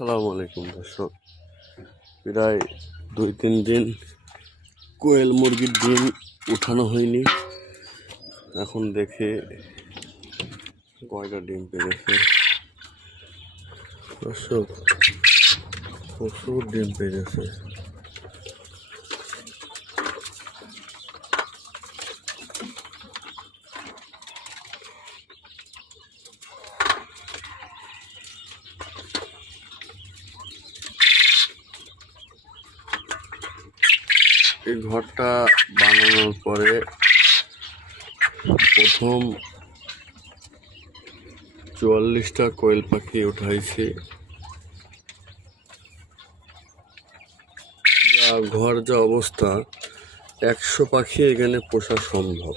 আসসালামু আলাইকুম দর্শক, প্রায় 2-3 দিন কোয়েল মুরগির ডিম উঠানো হয়নি। এখন দেখে কয়টা ডিম পেড়েছে দর্শক, প্রচুর ডিম পেড়েছে। এই ঘরটা বানানোর পরে প্রথম 44টা কোয়েল পাখি উঠাইছি। ঘর যা অবস্থা, 100 পাখি এখানে পোষা সম্ভব।